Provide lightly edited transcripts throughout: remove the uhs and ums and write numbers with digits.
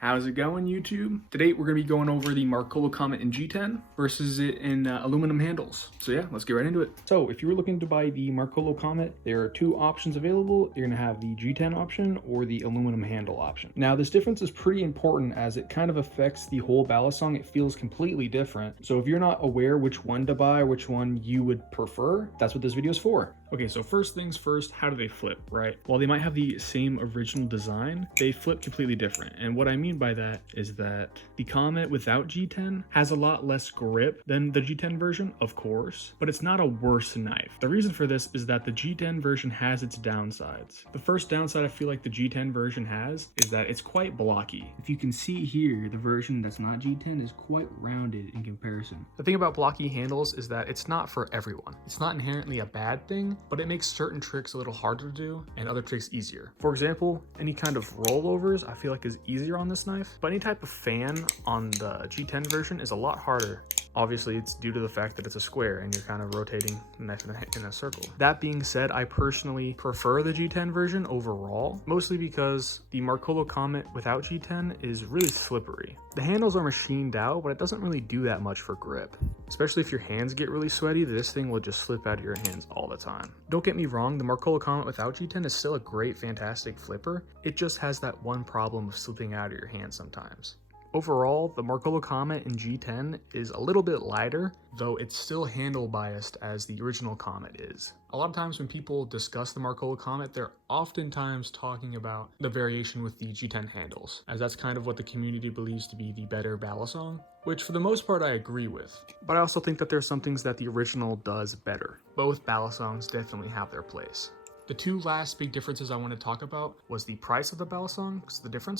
How's it going, YouTube? Today we're going to be going over the Marcolo Comet in G10 versus it in aluminum handles. So yeah, let's get right into it. So if you were looking to buy the Marcolo Comet, there are two options available. You're going to have the G10 option or the aluminum handle option. Now this difference is pretty important as it kind of affects the whole balisong. It feels completely different. So if you're not aware which one to buy, which one you would prefer, that's what this video is for. Okay, so first things first, how do they flip, right? While they might have the same original design, they flip completely different. And what I mean by that is that the Comet without G10 has a lot less grip than the G10 version, of course, but it's not a worse knife. The reason for this is that the G10 version has its downsides. The first downside I feel like the G10 version has is that it's quite blocky. If you can see here, the version that's not G10 is quite rounded in comparison. The thing about blocky handles is that it's not for everyone. It's not inherently a bad thing, but it makes certain tricks a little harder to do and other tricks easier. For example, any kind of rollovers I feel like is easier on this knife, but any type of fan on the G10 version is a lot harder. Obviously, it's due to the fact that it's a square and you're kind of rotating the knife in a circle. That being said, I personally prefer the G10 version overall, mostly because the Marcolo Comet without G10 is really slippery. The handles are machined out, but it doesn't really do that much for grip. Especially if your hands get really sweaty, this thing will just slip out of your hands all the time. Don't get me wrong, the Marcolo Comet without G10 is still a great, fantastic flipper. It just has that one problem of slipping out of your hand sometimes. Overall, the Marcolo Comet in G10 is a little bit lighter, though it's still handle biased as the original Comet is. A lot of times when people discuss the Marcolo Comet, they're oftentimes talking about the variation with the G10 handles, as that's kind of what the community believes to be the better balisong, which for the most part I agree with. But I also think that there's some things that the original does better. Both balisongs definitely have their place. The two last big differences I want to talk about was the price of the balisong,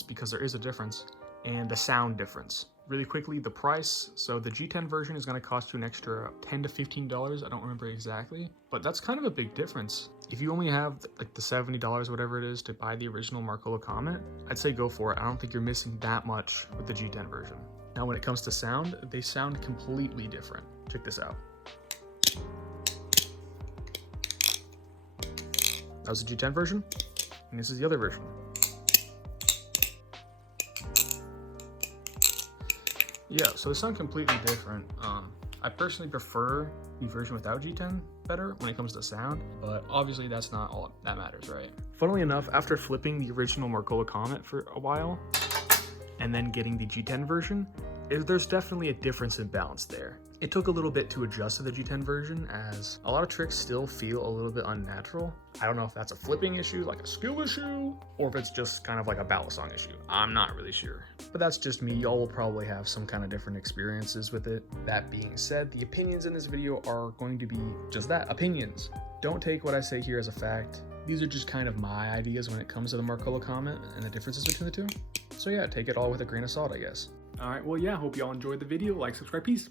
because there is a difference, and the sound difference. Really quickly, the price. So the G10 version is going to cost you an extra $10 to $15. I don't remember exactly, but that's kind of a big difference. If you only have like the $70, whatever it is, to buy the original Marcolo Comet, I'd say go for it. I don't think you're missing that much with the G10 version. Now, when it comes to sound, they sound completely different. Check this out. That was the G10 version, and this is the other version. Yeah, so they sound completely different. I personally prefer the version without G10 better when it comes to sound, but obviously that's not all that matters, right? Funnily enough, after flipping the original Marcolo Comet for a while, and then getting the G10 version, there's definitely a difference in balance there. It took a little bit to adjust to the G10 version as a lot of tricks still feel a little bit unnatural. I don't know if that's a flipping issue, like a skill issue, or if it's just kind of like a balisong issue. I'm not really sure. But that's just me. Y'all will probably have some kind of different experiences with it. That being said, the opinions in this video are going to be just that, opinions. Don't take what I say here as a fact. These are just kind of my ideas when it comes to the Marcolo Comet and the differences between the two. So yeah, take it all with a grain of salt, I guess. All right, well, yeah, hope y'all enjoyed the video. Like, subscribe, peace.